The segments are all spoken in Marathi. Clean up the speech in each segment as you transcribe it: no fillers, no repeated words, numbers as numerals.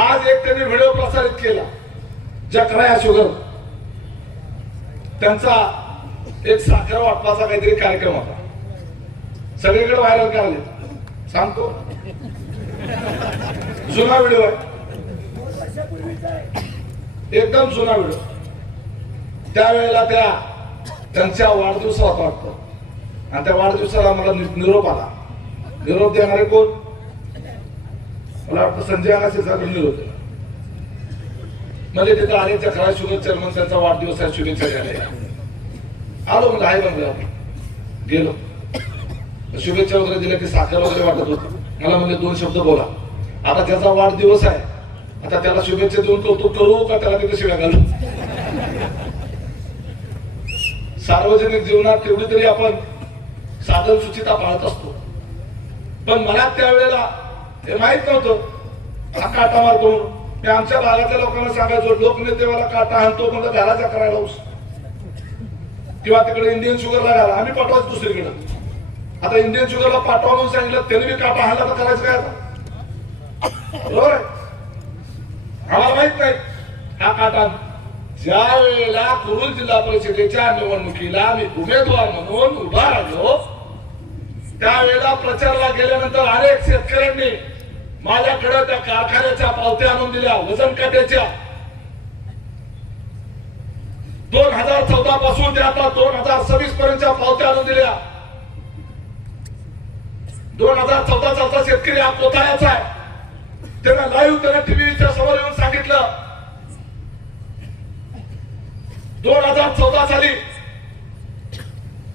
आज एक त्यांनी व्हिडिओ प्रसारित केला जकराया शुगर त्यांचा एक साखर वाटपाचा काहीतरी कार्यक्रम होता, सगळीकडे व्हायरल करायला सांगतो. जुना व्हिडिओ आहे, एकदम जुना व्हिडिओ. त्यावेळेला त्यांच्या वाढदिवसात वाटतो आणि त्या वाढदिवसाला मला निरोप आला. निरोप देणारे कोण? मला वाटतं संजय अनासे सर निरोप दिला. म्हणजे तिथं आले जकराया शुगर चेअरमन त्यांचा वाढदिवस आहे, शुभेच्छा द्यायला आलो. म्हणजे आहे म्हणलं, गेलो शुभेच्छा वगैरे दिल्या की साखर वगैरे वाटत होती. मला म्हणजे 2 शब्द बोला. आता त्याचा वाढदिवस आहे, आता त्याला शुभेच्छा देऊन कौतुक करू का त्याला तिथे शिव्या घालू? सार्वजनिक जीवनात तेवढी तरी आपण साधन सुचिता पाळत असतो. पण मला त्यावेळेला हे माहित नव्हतं हा काटा मारतो. मी आमच्या भागातल्या लोकांना सांगायचो, लोकनेतेवाला काटा आणतो म्हणजे घराचा करायला उस किंवा तिकडे इंडियन शुगरला घाला, आम्ही पाठवायचं दुसरीकडे. आता इंडियन शुगरला पाठवा म्हणून सांगितलं, त्यांनी बी काटा आणला तर करायचं काय? बरोबर आहे, आम्हाला माहित नाही हा काटा. ज्या वेळेला कुरुल जिल्हा परिषदेच्या निवडणुकीला मी उमेदवार म्हणून उभा राहिलो, त्यावेळेला प्रचाराला गेल्यानंतर अनेक शेतकऱ्यांनी माझ्याकडे त्या कारखान्याच्या पावत्या आणून दिल्या, वजन काट्याच्या. 2014 पासून ते आता 2026 पर्यंतच्या पावत्या आणून दिल्या. 2014 चा शेतकरी हा कोथाळ्याचा आहे. त्यांना लाईव्ह त्यांना टीव्हीच्या समोर येऊन सांगितलं, 2014 साली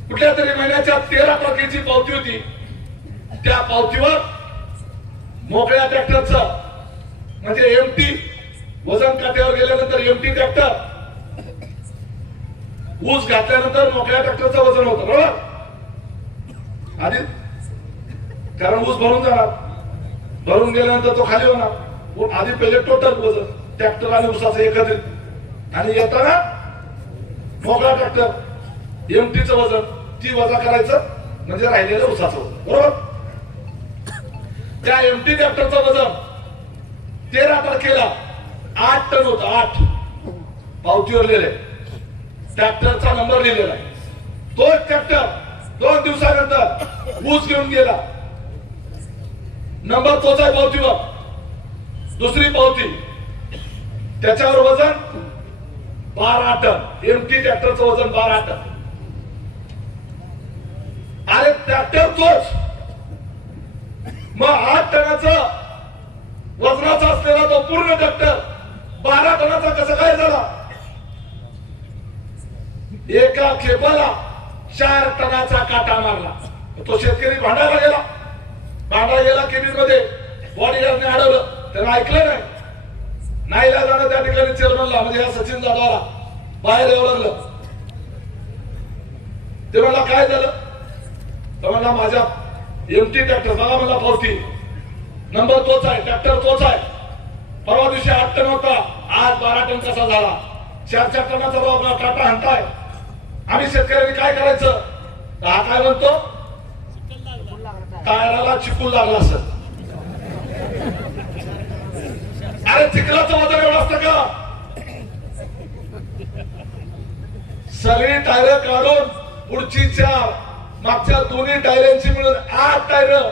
कुठल्या तरी महिन्याच्या 13 तारखेची पावती होती. त्या पावतीवर मोकळ्या ट्रॅक्टरचं म्हणजे एमटी, वजन काट्यावर गेल्यानंतर एमटी ट्रॅक्टर, ऊस घातल्यानंतर मोकळ्या ट्रॅक्टरचं वजन होतं. बरोबर आधी, कारण ऊस भरून जाणार, भरून गेल्यानंतर तो खाली होणार. आधी पहिले टोटल वजन ट्रॅक्टर आणि ऊसाचं एकत्रित, आणि येताना मोकळा ट्रॅक्टर एमटीचं वजन ती वजा करायचं म्हणजे राहिलेलं ऊसाचं वजन. बरोबर, त्या एमटी ट्रॅक्टरचं वजन 13 तारखेला 8 टन होतं. 8 पावतीवर लिहिले, ट्रॅक्टरचा नंबर लिहिलेला आहे. तोच ट्रॅक्टर 2 दिवसानंतर ऊस घेऊन गेला, नंबर तोच आहे पावतीवर. दुसरी पावती, त्याच्यावर वजन 12 टन, एमटी ट्रॅक्टरचं वजन 12 टन. अरे ट्रॅक्टर तोच, मग 8 टनाचं वजनाचा असलेला तो पूर्ण ट्रॅक्टर 12 टनाचा कसं काय झाला? एका खेपाला 4 टनाचा काटा मारला. तो शेतकरी भांडायला गेला केबिन मध्ये, बॉडीगार्डने अडवलं, त्यानं ऐकलं नाही जाणं. त्या ठिकाणी चेअरमनला म्हणजे या सचिन जाधवला बाहेर यावं लागलं. ते म्हणला काय झालं? तर म्हणला माझ्या एमटी ट्रॅक्टर, बघा मला पावती, नंबर तोच आहे, ट्रॅक्टर तोच आहे. परवा दिवशी 8 टन होता, आज 12 टन कसा झाला? 4 टनाचा बाबा काटा हाणताय. आम्ही शेतकऱ्यांनी काय करायचं? हा काय म्हणतो, टायराला चिकूल लागला असेल. अरे चिखलाचं वजन एवढं असतं का? सगळी टायर काढून पुढची 4, मागच्या दोन्ही टायरांची मिळून 8 टायर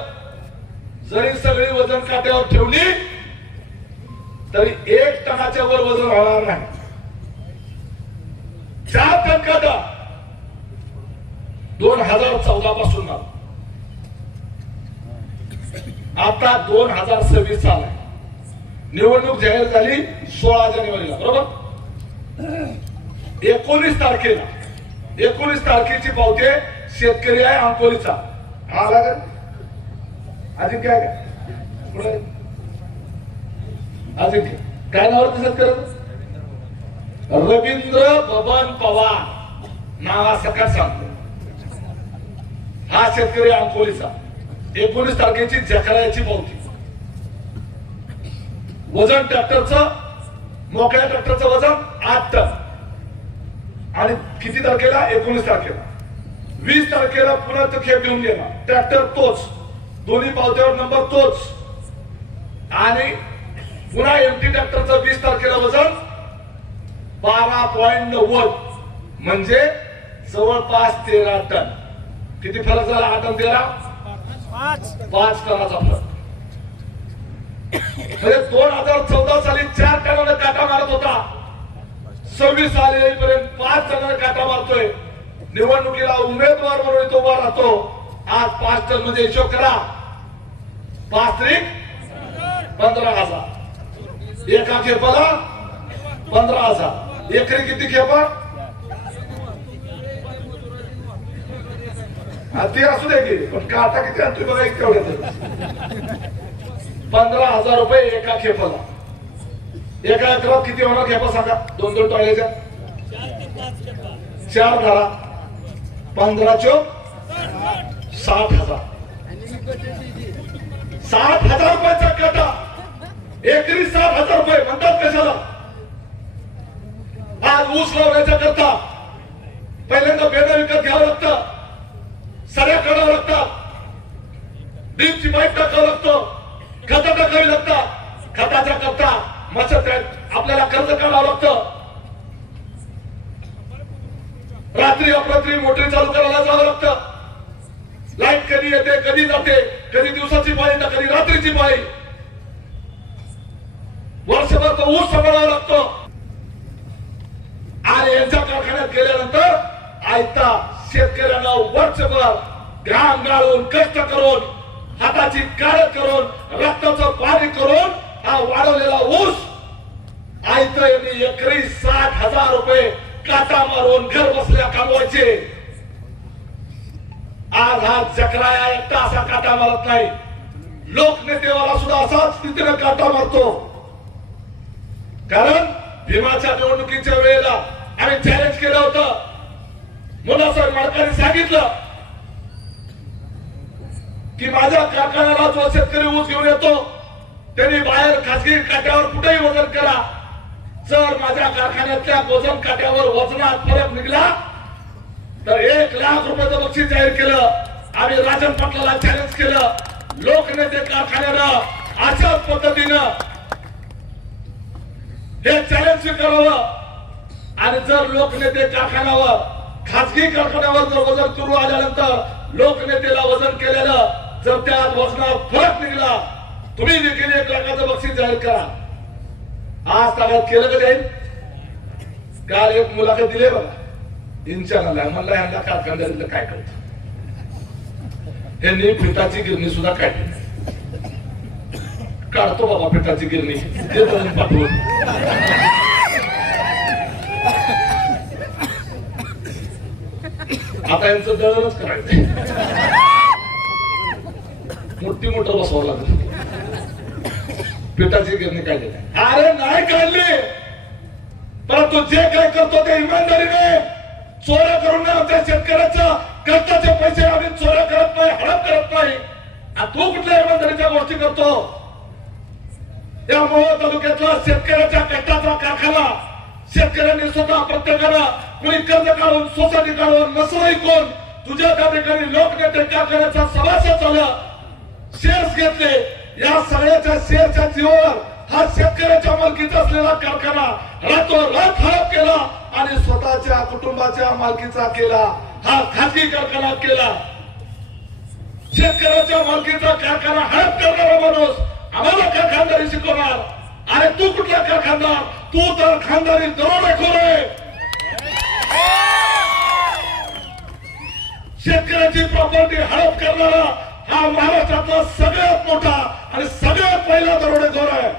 जरी सगळी वजन काट्यावर ठेवली तरी 1 टनाच्या वर वजन होणार नाही. 4 टन काटा 2014 पासून आता 2026 साल आहे. निवडणूक जाहीर झाली 16 जानेवारीला. बरोबर, 19 तारखेची पावती शेतकरी आहे अंकोलीचा. आला का अजिंक्य? आहे का अजिंक्य? काय नावावर दिसत करत? रवींद्र बबन पवार नावासकट सांगतो. हा शेतकरी अंकोलीचा. 19 तारखेची जकरायाची पावती. वजन ट्रॅक्टरचं, मोकळ्या ट्रॅक्टरचं वजन 8 टन. आणि किती तारखेला? 19 तारखेला. 20 तारखेला पुन्हा तो खेप घेऊन गेला, ट्रॅक्टर तोच, दोन्ही पावत्यावर नंबर तोच. आणि पुन्हा एमटी ट्रॅक्टरचं 20 तारखेला वजन 12.90 म्हणजे जवळपास 13 टन. किती फरक झाला? 8 आणि 13 5 टनाचा फरक. म्हणजे 2014 साली 4 टनाने काटा मारत होता, 26 साली येईपर्यंत 5 टनाने काटा मारतोय. निवडणुकीला उमेदवार म्हणून तो उभा राहतो. आज 5 टन म्हणजे हिशोब करा, 5 त्रिक 15,000. एका खेपाला 15,000. एकरी किती खेपा? ते असू दे की, पण काटा किती आणतोय बघा एक तेवढ्यात. 15,000 रुपये एका खेपाला. एका एकरात किती होणार खेपा सांगा? 2-2 टॉयलेच्या 4 धरा, 15 चोक 60,000. 60,000 रुपयाचा काटा, एकरी 60,000 रुपये म्हणतात कशाला? आज ऊस लावण्याच्या करता पहिल्यांदा बेदा विकत घ्यावं लागतं, सऱ्या काढावं लागतात, ड्रीपची पाईप टाकावं लागतं, खतं टाकावी लागतात. खताच्या करता मच्छर आपल्याला कर्ज काढावं लागतं. रात्री अपरात्री मोटरी चालू करायला जावं लागतं. लाईट कधी येते कधी जाते, कधी दिवसाची पाळी तर कधी रात्रीची पाळी. वर्षभर तो ऊस सांभाळावा लागतो. आणि यांच्या कारखान्यात गेल्यानंतर आयता शेतकऱ्यांना वर्षभर घाम गाळून कष्ट करून हाताची काळ करून रक्ताचं पाणी करून हा वाढवलेला ऊस आयता यांनी एकरी 60,000 रुपये काटा मारून घर बसल्या कमवायचे. आज हा चक्राया एकटा असा काटा मारत नाही, लोकनेतेवाला सुद्धा असाच स्थितीने काटा मारतो. कारण भीमाच्या निवडणुकीच्या वेळेला आम्ही चॅलेंज केलं होतं. मुन्नासाहेब माडकांनी सांगितलं की माझ्या कारखान्याला जो शेतकरी ऊस घेऊन येतो त्यांनी बाहेर खासगी काट्यावर कुठेही वजन करा, जर माझ्या कारखान्यातल्या वजन काट्यावर वजनात फरक निघाला तर 1 लाख रुपयाचं बक्षीस जाहीर केलं. आम्ही राजन पाटलाला चॅलेंज केलं. लोकनेते कारखान्यानं अशाच पद्धतीनं हे चॅलेंज स्वीकारावं. आणि जर लोकनेते कारखान्यावर खासगी कारखान्यावर जर वजन करू आल्यानंतर लोकनेतेला वजन केलेलं जर त्यात वजनात फरक निघाला, तुम्ही देखील 1 लाखाचं बक्षीस जाहीर करा. आज ताब्यात केलं का जाईल? काल एक मुलाखत दिली बघा इंचाला, म्हणला यांना कारखानदारीतलं काय करत, यांनी पिठाची गिरणी सुद्धा काढली. काढतो बाबा पिठाची गिरणी, ते तरुण पाठवून. आता यांचं दळणच करायचं, मोठी मोटर बसवावं लागेल. पिठाची गिरणी काढली, अरे नाही काढली, परंतु जे काय करतो ते इमानदारीने, चोऱ्या करून आमच्या शेतकऱ्याच्या कष्टाचे पैसे आम्ही चोऱ्या करत नाही, हडप करत नाही. तू कुठल्या इमानदारीच्या गोष्टी करतो? या मोहोळ तालुक्यातला शेतकऱ्याच्या कष्टाचा कारखाना शेतकऱ्यांनी स्वतः प्रत्येकाला कोणी कर्ज काढून सोसायटी काढून नसोही कोण तुझ्या त्या ठिकाणी लोकनेते कारखान्याचा सभासद झालं, शेअर्स घेतले. या सगळ्याच्या शेअरच्या जीवावर हा शेतकऱ्याच्या मालकीचा असलेला कारखाना रातोरात हडप केला आणि स्वतःच्या कुटुंबाच्या मालकीचा केला. हा खासगी कारखाना केला. शेतकऱ्याच्या मालकीचा कारखाना हडप करणारा माणूस आम्हाला कारखानदारी शिकवणार. अरे तू कुठला कारखानदार? तू तर खानदारी दरोडेखोर आहे. शेतकऱ्याची प्रॉपर्टी हडप करणारा हा महाराष्ट्रातला सगळ्यात मोठा आणि सगळ्यात पहिला दरोडेखोर आहे.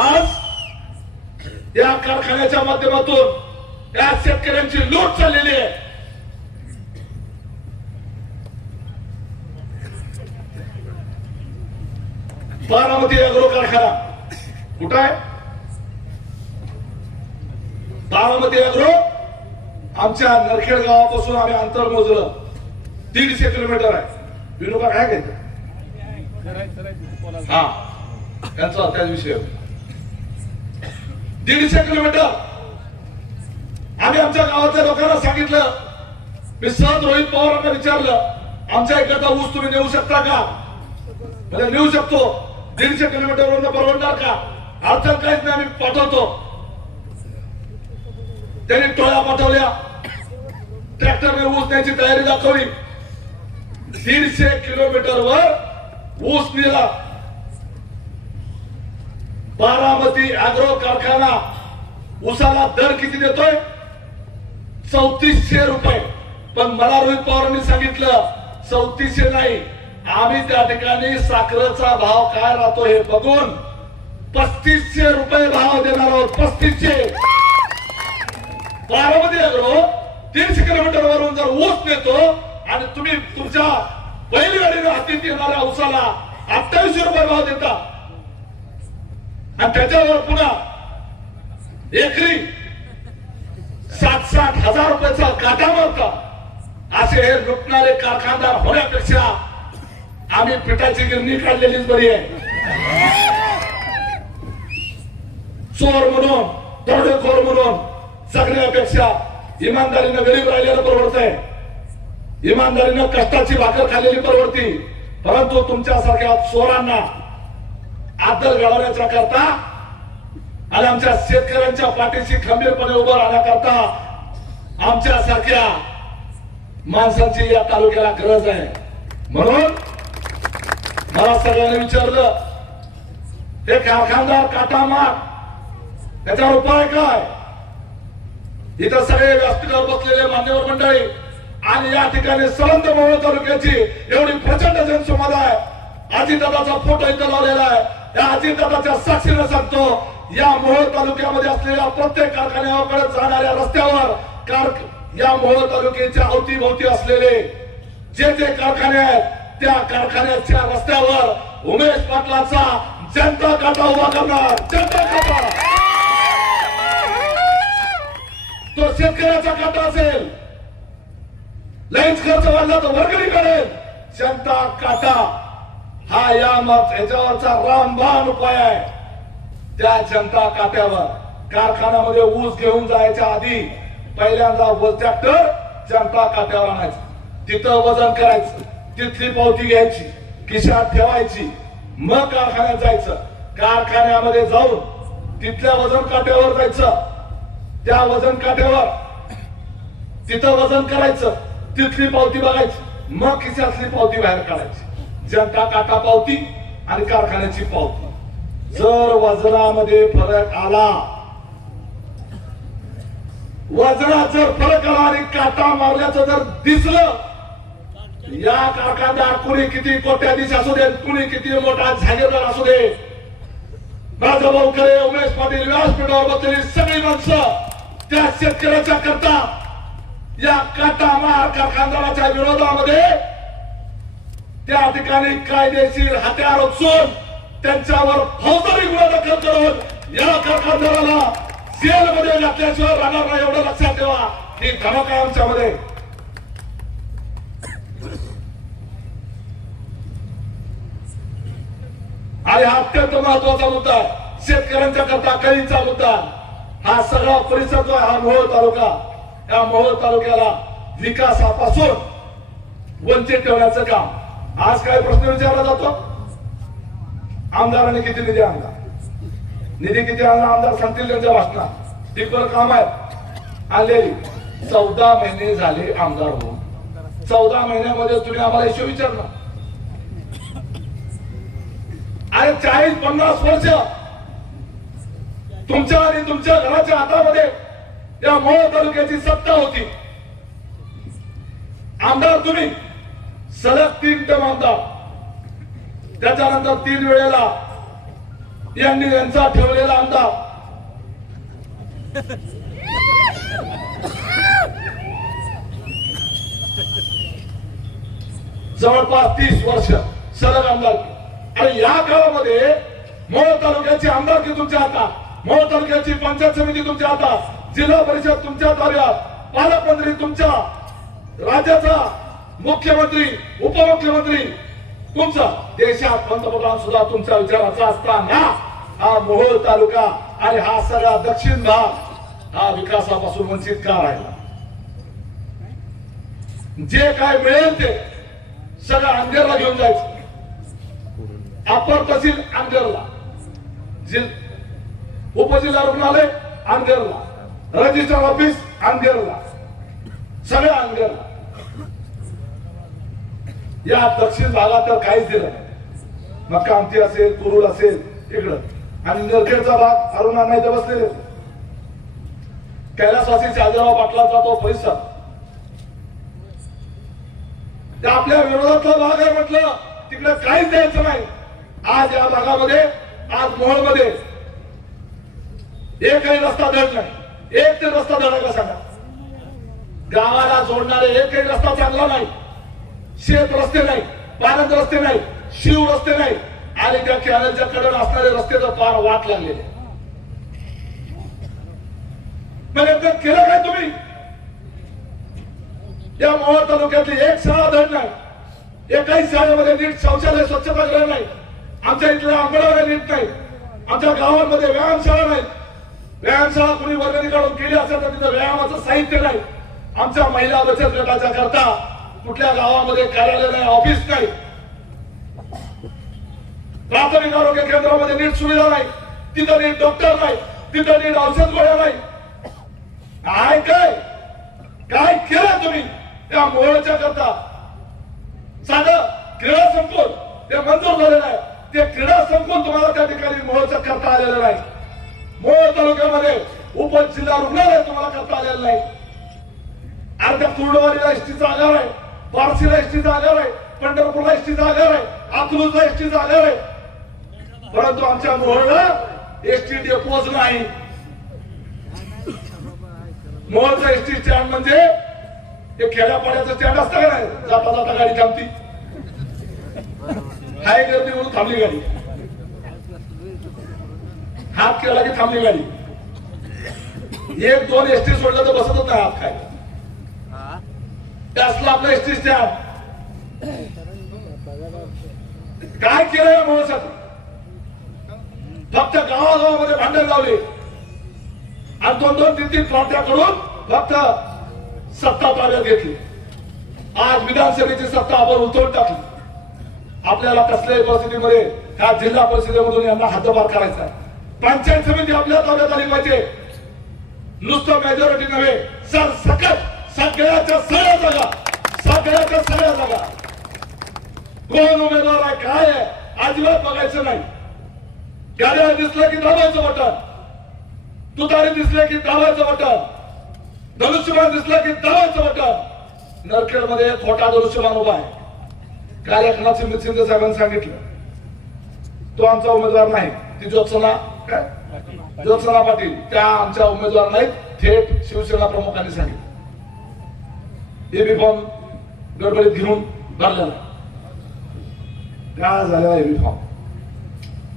आज या कारखान्याच्या माध्यमातून या शेतकऱ्यांची लूट चाललेली आहे. बारामती अॅग्रो कारखाना कुठं आहे? बारामती अॅग्रो आमच्या नरखेड गावापासून आम्ही अंतर मोजलं 150 किलोमीटर आहे. विनोबा काय घ्यायचं? हा त्यांचा त्याच विषय 150 किलोमीटर. आम्ही आमच्या गावातल्या लोकांना सांगितलं, मी सहज रोहित पवारांना विचारलं, आमच्या इकडचा ऊस तुम्ही नेऊ शकता का? म्हणजे नेऊ शकतो. 150 किलोमीटर वरून परवडणार का? अडचण काहीच नाही, आम्ही पाठवतो. त्यांनी टोळ्या पाठवल्या, ट्रॅक्टरने ऊस न्यायची तयारी दाखवली. 150 किलोमीटरवर ऊस नेला. बारामती अॅग्रो कारखाना ऊसाला दर किती देतोय? 3400 रुपये. पण मला रोहित पवारांनी सांगितलं 3400 नाही, आम्ही त्या ठिकाणी साखरेचा भाव काय राहतो हे बघून 3500 रुपये भाव देणार आहोत. 3500. बारामती अॅग्रो 300 किलोमीटर वरून जर ऊस नेतो आणि तुम्ही तुमच्या बैलगाडीने हातीत येणाऱ्या ऊसाला 2800 रुपये भाव देता आणि त्याच्यावर पुन्हा एकरी 60-60 हजार रुपयाचा काटा मारता, असे हे लुटणारे कारखानदार होण्यापेक्षा आम्ही पिठाची गिरणी काढलेलीच बरी आहे. चोर म्हणून, दरोडेखोर म्हणून जगण्यापेक्षा इमानदारीनं गरीब राहिलेलं परवडतंय. इमानदारीनं कष्टाची भाकर खाल्लेली परवडती. परंतु तुमच्यासारख्या चोरांना आदर घडवण्याच्या करता आणि आमच्या शेतकऱ्यांच्या पाठीशी खंबीरपणे उभं राहण्याकरता आमच्यासारख्या माणसांची या तालुक्याला गरज आहे. म्हणून मला सगळ्यांनी विचारलं, हे कारखानदार काटा मार, त्याच्यावर उपाय काय? इथं सगळे व्यासपीठावर बसलेले मान्यवर मंडळी आणि या ठिकाणी सलंद मोहोळ तालुक्याची एवढी प्रचंड जनसमुदाय आहे. अजितदादाचा फोटो इथं लावलेला आहे. या अजितदादाच्या साक्षीने सांगतो, या मोहोळ तालुक्यामध्ये असलेल्या प्रत्येक कारखान्याकडे जाणाऱ्या रस्त्यावर या मोहोळ तालुक्याच्या अवतीभोवती असलेले जे जे कारखाने आहेत त्या कारखान्याच्या रस्त्यावर उमेश पाटलाचा जनता काटा उभा करणार. जनता काटा तो शेतकऱ्याचा काटा असेल, लईच खर्च वाढला तर वर्गणी करेल. जनता काटा हा याच्यावरचा रामबाण उपाय आहे. त्या जनता काट्यावर कारखान्यामध्ये ऊस घेऊन जायच्या आधी पहिल्यांदा ट्रॅक्टर जनता काट्यावर आणायचं, तिथं वजन करायचं, तिथली पावती घ्यायची, खिशात ठेवायची, मग कारखान्यात जायचं. कारखान्यामध्ये जाऊन तिथल्या वजन काट्यावर जायचं, त्या वजन काट्यावर तिथं वजन करायचं, तिथली पावती बघायची, मग खिशातली पावती बाहेर काढायची. जनता काटा पावती आणि कारखान्याची पावती. जर वजनामध्ये फरक आला, वजनात जर फरक आला आणि काटा मारल्याचं जर दिसलं, या कारखानदार कुणी किती कोट्याधीश असू दे, कुणी किती मोठा जागीरदार असू दे, राजाभाऊ खरे, उमेश पाटील, व्यासपीठावर बसलेली सगळी माणसं त्या शेतकऱ्याच्या करता या काटा मार कारखानदाराच्या विरोधामध्ये त्या ठिकाणी कायदेशीर हत्यार उचलून त्यांच्यावर फौजदारी गुन्हा दाखल करून या कारखानदाराला जेलमध्ये घातल्याशिवाय राहणार नाही. एवढं लक्षात ठेवा. ही धमक आहे आमच्यामध्ये. आणि हा अत्यंत महत्वाचा मुद्दा आहे. शेतकऱ्यांच्या करता कळीचा मुद्दा. हा सगळा परिसर जो आहे हा मोहोळ तालुका, या मोहोळ तालुक्याला विकासापासून वंचित ठेवण्याचं काम. आज काय प्रश्न विचारला जातो, आमदारांनी किती निधी आणला, निधी किती आणला आमदार सांगतील त्यांच्या भाषणात. टिकवर काम आहे आलेली. 14 महिने झाले आमदार होऊन. 14 महिन्यामध्ये तुम्ही आम्हाला हिशोब विचारला. अरे 40-50 वर्ष तुमच्या आणि तुमच्या घराच्या हातामध्ये या मोहोळ तालुक्याची सत्ता होती. आमदार तुम्ही सलग 3 टर्म आमदार, त्याच्यानंतर 3 वेळेला यांनी यांचा ठेवलेला आमदार. जवळपास 30 वर्ष सलग आमदार. आणि या काळामध्ये मोहोळ तालुक्याची आमदारकी तुमच्या हातात, मोहोळ तालुक्याची पंचायत समिती तुमच्या हातात, जिल्हा परिषद तुमच्या ताब्यात, पालकमंत्री तुमच्या, राज्याचा मुख्यमंत्री, उपमुख्यमंत्री तुमचा, देशात पंतप्रधान सुद्धा तुमच्या विचाराचा असताना हा मोहोळ तालुका आणि हा सगळा दक्षिण भाग हा विकासापासून वंचित का राहिला? जे काय मिळेल ते सगळं अंधेरला घेऊन जायचं. अपर तहसील अंधेरला, उपजिल्हा रुग्णालय अनगरला, रजिस्टर ऑफिस अनगरला, सगळ्या अनगरला. या दक्षिण भागात तर काहीच दिलं नाही. मग कामती असेल, कुरुल असेल इकडं, आणि नरखेडचा भाग अरुणा नाही तर बसलेले. कैलासवासी शहाजीराव पाटलांचा तो परिसर त्या आपल्या विरोधातला भाग आहे. म्हटलं तिकडे काहीच द्यायचं नाही. आज या भागामध्ये, आज मोहोळमध्ये एकही रस्ता धड नाही. एक ते रस्ता धडायला सांगा. गावाला जोडणारे एकही रस्ता चांगला नाही. शेत रस्ते नाही, पाण्याचे रस्ते नाही, शिव रस्ते नाही, आणि त्या कॅनलच्या कडेला असणारे रस्ते तर फार वाट लागलेले. म्हणजे केलं काय तुम्ही? या मोहोळ तालुक्यातली एक शाळा धड नाही. एकाही शाळेमध्ये नीट शौचालय स्वच्छतागृह नाही. आमच्या इथल्या अंगणवाड्या नीट नाही. आमच्या गावांमध्ये व्यायामशाळा नाही. व्यायामशाळा कुणी वर्गणी काढून केली असेल तर तिथं व्यायामाचं साहित्य नाही. आमच्या महिला बचत गटाच्या करता कुठल्या गावामध्ये कार्यालय नाही, ऑफिस नाही. प्राथमिक आरोग्य केंद्रामध्ये नीट सुविधा नाही. तिथं नीट डॉक्टर नाही. तिथं नीट औषध गोळ्या नाही. काय काय काय केलं तुम्ही त्या मोहोळच्या करता? साधं क्रीडा संकुल ते मंजूर झालेलं आहे. ते क्रीडा संकुल तुम्हाला त्या ठिकाणी मोहोळच्या करता आलेलं नाही. मोहोळ तालुक्यामध्ये उपजिल्हा रुग्णालय तुम्हाला करता आलेलं नाही. अर्ध्या कुर्डवाडीला एसटीचा आगार आहे, बार्शीला एसटीचा आगार आहे, पंढरपूरला एसटीचा आगार आहे, अकलूजला एसटीचा आगार आहे. परंतु आमच्या मोहोळला एसटी डेपोज नाही. मोहोळचा एसटी स्टँड म्हणजे हे खेड्यापाड्याचं स्टँड असतं का नाही? जाता जाता गाडी थांबती, हाय गर्दी म्हणून थांबली गाडी, हात केला की थांबली गाडी. एक दोन एसटी सोडलं तर बसतच नाही हात काय. असलं आपलं एसटी स्टँड. काय केलं या मोहोळसाठी? फक्त गावागावामध्ये भांडण लावले आणि दोन दोन तीन तीन प्रांत्याकडून फक्त सत्ता ताब्यात घेतली. आज विधानसभेची सत्ता आपण उतरवून टाकली. आपल्याला कसल्याही परिस्थितीमध्ये ह्या जिल्हा परिषदेमधून यांना हद्दपार करायचा आहे. पंचायत समिती आपल्या ताब्यात आली पाहिजे. नुसतं मेजॉरिटी नव्हे, सर सकट सगळ्याच्या सगळ्या जागा, सगळ्याच्या सगळ्या जागा. कोण उमेदवार आहे, काय आहे, अजिबात बघायचं नाही. गाड्या दिसलं की दाबायचं बटन, तुतारी दिसले की दाबायचं बटन, धनुष्यबाण दिसलं की दाबायचं बटन. नरखेडमध्ये एक खोटा धनुष्यबाण उभा आहे. काल एकनाथ शिंदे साहेबांनी सांगितलं तो आमचा उमेदवार नाही. ती ज्योत्सना पाटील त्या आमच्या उमेदवार नाहीत, थेट शिवसेना प्रमुखांनी सांगितलं. एबी फॉर्म गडबडीत घेऊन भरलेला काय झालेला एबी फॉर्म.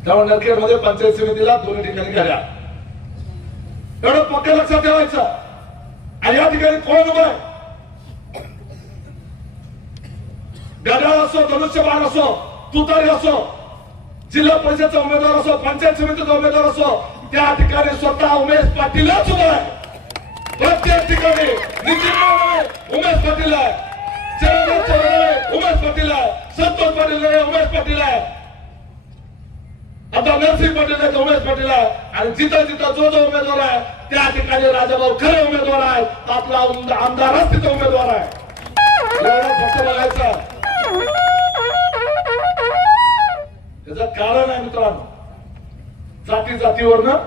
त्यामुळे नरखेडमध्ये पंचायत समितीला दोन्ही ठिकाणी घड्याळ, एवढं पक्के लक्षात ठेवायचं. आणि या ठिकाणी कोण उभं आहे? घड्याळ असो, धनुष्यबाण असो, तुतारी असो, जिल्हा परिषदचा उमेदवार असो, पंचायत समितीचा उमेदवार असो, त्या ठिकाणी स्वतः उमेश पाटीलच उभा आहे. प्रत्येक ठिकाणी नितीन उमेश पाटील आहे, उमेश पाटील आहे, संतोष पाटील आहे, उमेश पाटील आहे, आता नरसिंह पाटील आहे, उमेश पाटील आहे. आणि जिथं जिथं जो जो उमेदवार आहे त्या ठिकाणी राजाभाऊ खरे उमेदवार आहे. आपला आमदारच तिथं उमेदवार आहे. फक्त बघायचं त्याचं कारण आहे मित्रांनो, जाती जातीवरनं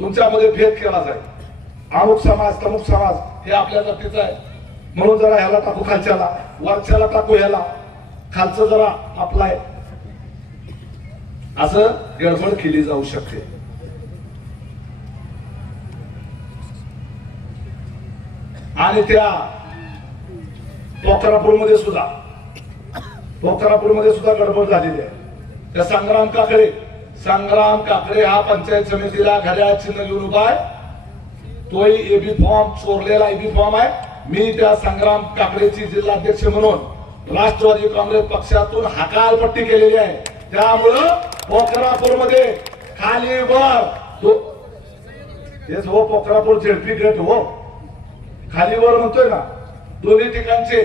तुमच्यामध्ये भेद केला जाईल. अमुक समाज तमुक समाज हे आपल्या जातीचा आहे म्हणून जरा ह्याला टाकू खालच्याला, वरच्याला टाकू ह्याला, खालचं जरा आपला आहे, असं गडबड केली जाऊ शकते. आणि त्या पोखरापूरमध्ये सुद्धा गडबड झालेली आहे. त्या संग्राम काकडे हा पंचायत समितीला घड्याळ चिन्ह घेऊन उभा आहे. तोही एबी फॉर्म, चोरलेला एबी फॉर्म आहे. मी त्या संग्राम काकडेची जिल्हाध्यक्ष म्हणून राष्ट्रवादी काँग्रेस पक्षातून हकालपट्टी केलेली आहे. त्यामुळं पोखरापूरमध्ये खाली वर तेच हो, पोखरापूर झेडपी गट हो, खाली वर म्हणतोय ना, दोन्ही ठिकाणचे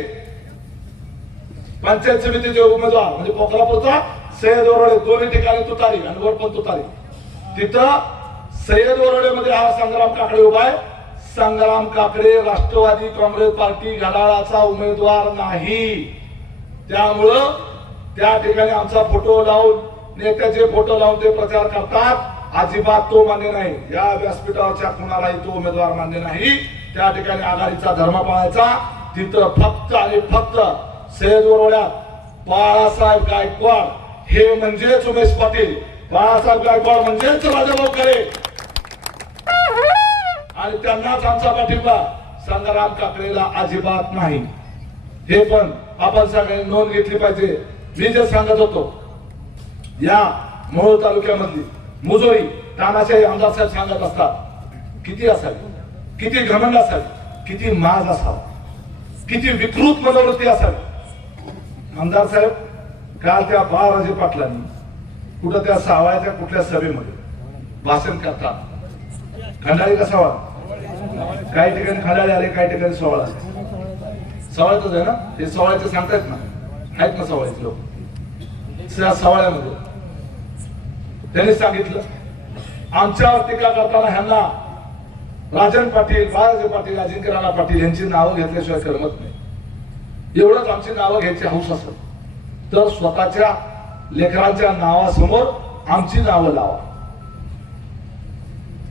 पंचायत समितीचे उमेदवार म्हणजे पोखरापूरचा सय्यद ओरडे, दोन्ही ठिकाणी तुतारी आणि वर पण तुतारी. तिथं सय्यद वरोड्यामध्ये हा संग्राम काकडे उभा आहे. संग्राम काकडे राष्ट्रवादी काँग्रेस पार्टी घड्याळाचा उमेदवार नाही. त्यामुळं त्या ठिकाणी आमचा फोटो लावून नेत्याचे फोटो लावून ते प्रचार करतात. अजिबात तो मान्य नाही. या व्यासपीठावरच्या कुणालाही तो उमेदवार मान्य नाही. त्या ठिकाणी आघाडीचा धर्म पाळायचा. तिथं फक्त आणि फक्त सय्यद वरोड्यात बाळासाहेब गायकवाड हे म्हणजेच उमेश पाटील, बाळासाहेब गायकवाड म्हणजेच राजाभाऊ खरे आणि त्यांनाच आमचा पाठिंबा. संग्राम काकडेला अजिबात नाही. हे पण आपण सगळ्यांनी नोंद घेतली पाहिजे. मी जे सांगत होतो या मोहोळ तालुक्यामधली मुजोरी तानाशाही आमदार साहेब सांगत असतात, किती असावी, किती घमंड असावी, किती माज असावा, किती विकृत मनोवृत्ती असावी. आमदार साहेब काल त्या बाळराजे पाटलांनी कुठं त्या सावळ्याच्या कुठल्या सभेमध्ये भाषण करतात. खंडाळी का सवाळ, काही ठिकाणी खंडाळी आले, काही ठिकाणी सोहळा आले. सवाळच आहे ना, हे सवाळ्याचे सांगतायत ना, आहेत ना सवाळ्याचे लोक. सवाळ्यामध्ये त्यांनी सांगितलं आमच्यावर टीका करताना ह्यांना राजन पाटील, बाळासाहेब पाटील, अजिंक्य राणा पाटील यांची नावं घेतल्याशिवाय करमत नाही. एवढंच आमची नावं घ्यायची हौस असेल तर स्वतःच्या लेकरांच्या नावासमोर आमची नावं लावा.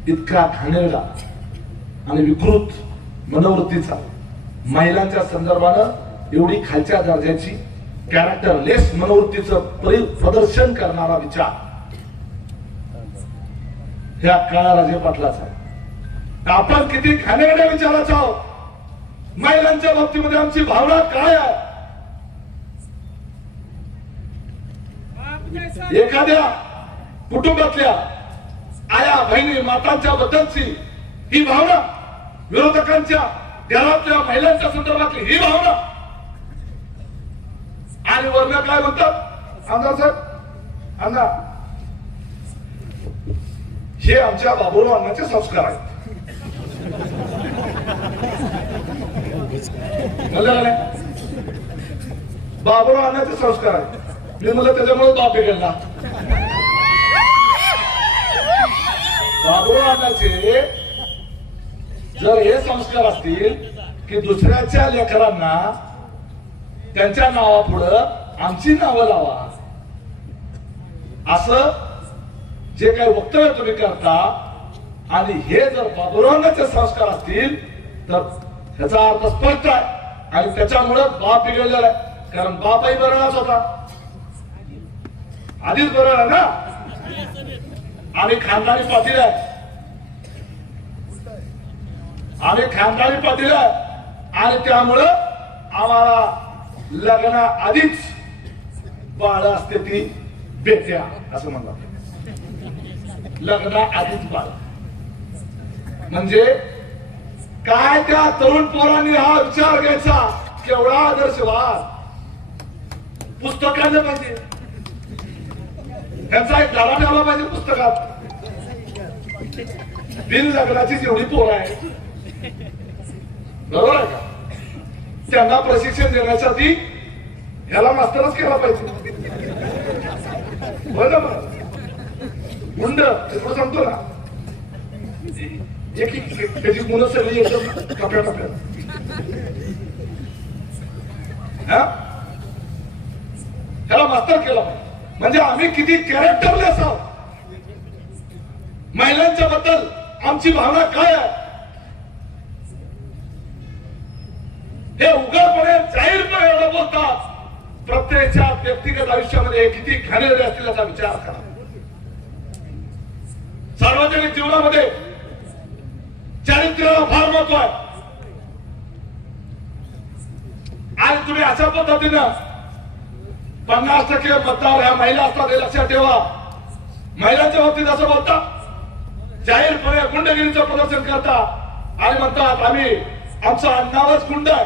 इतका घाणेरडा आणि विकृत मनोवृत्तीचा, महिलांच्या संदर्भानं एवढी खालच्या दर्जाची कॅरेक्टरलेस मनोवृत्तीचं प्रदर्शन करणारा विचार ह्या काळाराजे पाटलाचा. आपण किती घाणेरड्या विचाराचा आहोत. महिलांच्या बाबतीमध्ये आमची भावना काय आहे. एखाद्या कुटुंबातल्या आया बहिणी मातांच्या बद्दलची ही भावना, विरोधकांच्या घरातल्या महिलांच्या संदर्भातली ही भावना, आणि वर्ण काय म्हणतात आमदार साहेब, अण्णा हे आमच्या बाबूराव अण्णाचे संस्कार आहेत. बाबूराव अण्णाचे संस्कार आहेत. मी मला त्याच्यामुळे बाप बिघडला. बाबूराव अण्णाचे जर हे संस्कार असतील की दुसऱ्याच्या लेकरांना त्यांच्या नावापुढं आमची नावं लावा, असं जे काही वक्तव्य तुम्ही करता, आणि हे जर बाबूरावांचे संस्कार असतील तर त्याचा अर्थ स्पष्ट आहे. आणि त्याच्यामुळे बाप बिघडलेला आहे. कारण बापही बरळाच होता, आधीच बरळा ना, आम्ही खानदानी पाटील आहे, आम्ही खानदानी पाटील आहे. आणि त्यामुळं आम्हाला लग्ना आधीच बाळ असते ती बेट्या असं म्हणतात. लग्ना आधीच बाळ म्हणजे काय. त्या तरुण पोरांनी हा विचार घ्यायचा, केवढा आदर्शवाद. पुस्तकांना पाहिजे, त्यांचा एक धडा ठेवला पाहिजे पुस्तकात. बिन लग्नाची जेवढी पोरं आहे, बरोबर आहे का, त्यांना प्रशिक्षण देण्यासाठी ह्याला मास्तरच केला पाहिजे. बरोबर गुंड तुला सांगतो ना, त्याची मुलं सगळी एकदम टप्प्या टप्प्या. ह्याला मास्तर केला पाहिजे. म्हणजे आम्ही किती कॅरेक्टरलेस आहोत. महिलांच्या बद्दल आमची भावना काय आहे हे उघडपणे जाहीरपणे एवढं बोलतात. प्रत्येकाच्या व्यक्तिगत आयुष्यामध्ये हे किती घाणेरडे असतील याचा विचार करा. सार्वजनिक जीवनामध्ये चारित्र्याला फार महत्व आहे. आणि तुम्ही अशा पद्धतीनं 50% मतदार ह्या महिला असतात हे लक्षात ठेवा. महिलांच्या बाबतीत असं बोलता, जाहीरपणे गुंडगिरीचं प्रदर्शन करता आणि म्हणतात आम्ही आमचा नावच गुंड आहे,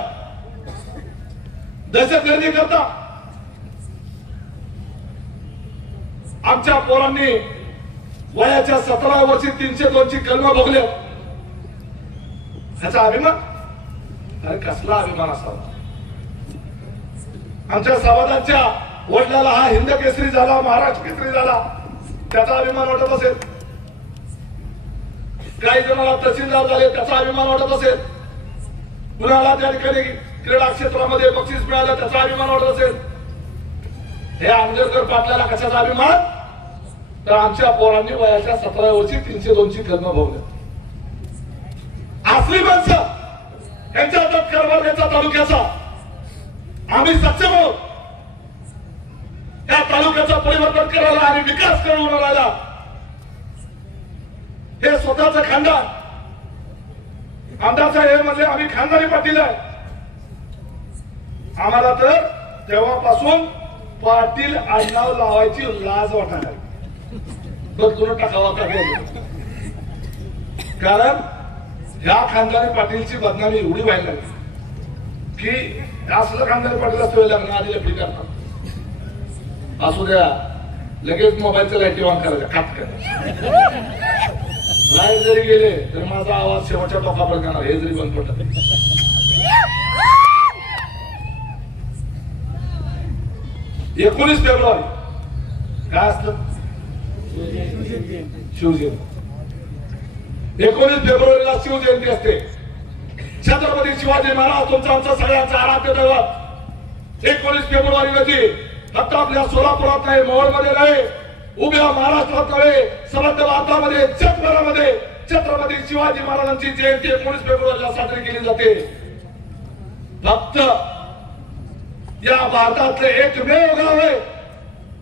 दहशतगर्दी करता. आमच्या पोरांनी वयाच्या 17 वर्षी 302 ची कलम भोगले. ह्याचा अभिमान, अरे कसला अभिमान असावा. आमच्या समाजाच्या वडिलाला हा हिंद केसरी झाला, महाराष्ट्र केसरी झाला, त्याचा अभिमान वाटत असेल. काही जणांना तहसीलदार झाले त्याचा अभिमान वाटत असेल, कुणाला त्या ठिकाणी क्रीडा क्षेत्रामध्ये बक्षीस मिळालं त्याचा अभिमान वाटत असेल. हे आंबेडकर पाटलाला कशाचा अभिमान, तर आमच्या पोरांनी वयाच्या 17 वर्षी 302ची कलम भोगल्या. असली माणसं यांच्या हातात कारभार याचा तालुक्याचा. आम्ही सक्षम आहोत या तालुक्याचं परिवर्तन करायला आणि विकास करून राहिला. हे स्वतःच खानदान आमदार साहेब म्हणजे आम्ही खानदानी पाटील आहे. आम्हाला तर तेव्हापासून पाटील आडनाव लावायची लाज वाटायला बदलून टाकावा का, कारण ह्या खानदानी पाटीलची बदनामी एवढी व्हायला लागली की असलं खानदानी पाटील असं लग्न आधी लफडी करतात. असू द्या लगेच मोबाईलचं लाईट ऑन करायचं, खात करायचं. लाईट जरी गेले तर माझा आवाज शेवटच्या टोकापर्यंत येणार, हे जरी बंद पडलं. 19 फेब्रुवारी काय असतं, शिवजयंती. 19 फेब्रुवारीला शिवजयंती असते. छत्रपती शिवाजी महाराज तुमचा आमचा सगळ्यांचा आराध्य दैवत. 19 फेब्रुवारी रोजी फक्त आपल्या सोलापुरात नाही, मोहोळमध्ये नाही, उभ्या महाराष्ट्रात नव्हे, समग्र भारतामध्ये जगभरामध्ये छत्रपती शिवाजी महाराजांची जयंती 19 फेब्रुवारीला साजरी केली जाते. फक्त या भारतातले एकमेव गाव आहे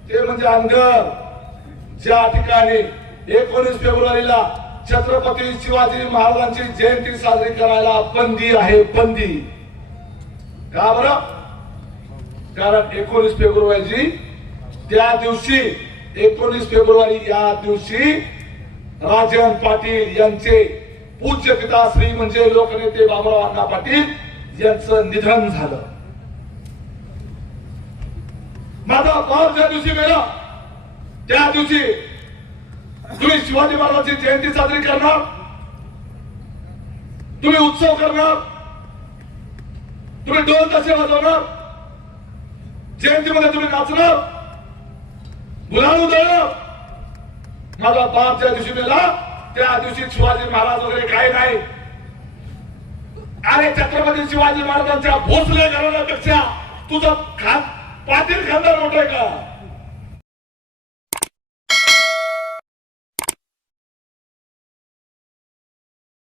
ते म्हणजे अनगर, ज्या ठिकाणी 19 फेब्रुवारीला छत्रपती शिवाजी महाराजांची जयंती साजरी करायला बंदी आहे. बंदी का बरं, कारण 19 फेब्रुवारी त्या दिवशी 19 फेब्रुवारी या दिवशी राजन पाटील यांचे पूज्य पिता श्री म्हणजे लोकनेते बाबुराव अण्णा पाटील यांचं निधन झालं. माझा बाप ज्या दिवशी गेला त्या दिवशी तुम्ही शिवाजी महाराजांची जयंती साजरी करणार, तुम्ही उत्सव करणार, तुम्ही ढोल ताशे वाजवणार, जयंतीमध्ये तुम्ही नाचणार, गुलाल उधळणार. माझा बाप ज्या दिवशी गेला त्या दिवशी शिवाजी महाराज वगैरे काही नाही. अरे छत्रपती शिवाजी महाराजांच्या भोसले घराण्यापेक्षा तुझं पाटील खानदार मोठं आहे का?